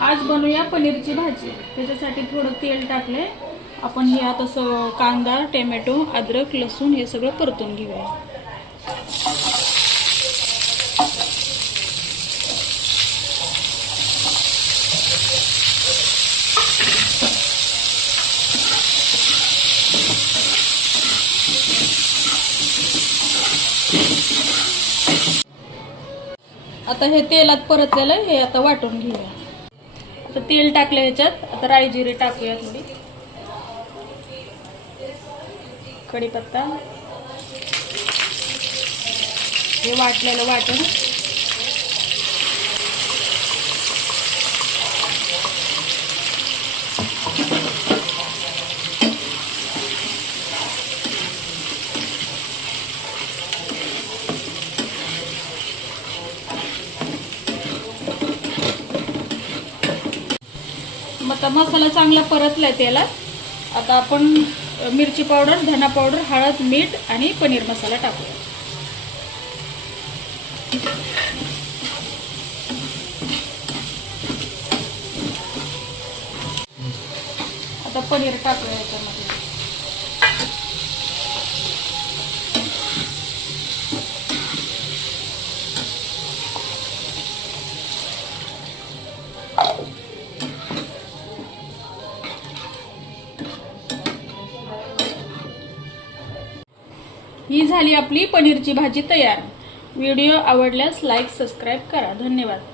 आज बनवूया पनीरची भाजी। त्याच्यासाठी थोडं तेल टाकले आपण। हे आता कांदा, टोमॅटो, अद्रक, लसूण हे सगळं परतून घेऊया। आता हे तेलात परतलेलं हे आता वाटून घेऊया। आता तेल टाकलं ह्याच्यात। आता राई जिरे टाकूया, थोडी कढीपत्ता, हे वाटलेलं वाटून आता मसाला चांगला परतलाय तेलात। आता आपण मिरची पावडर, धना पावडर, हळद, मीठ आणि पनीर मसाला टाकूया। आता पनीर टाकूया याच्यामध्ये। ही झाली आपली पनीरची भाजी तयार। व्हिडिओ आवडल्यास लाईक, सबस्क्राईब करा। धन्यवाद।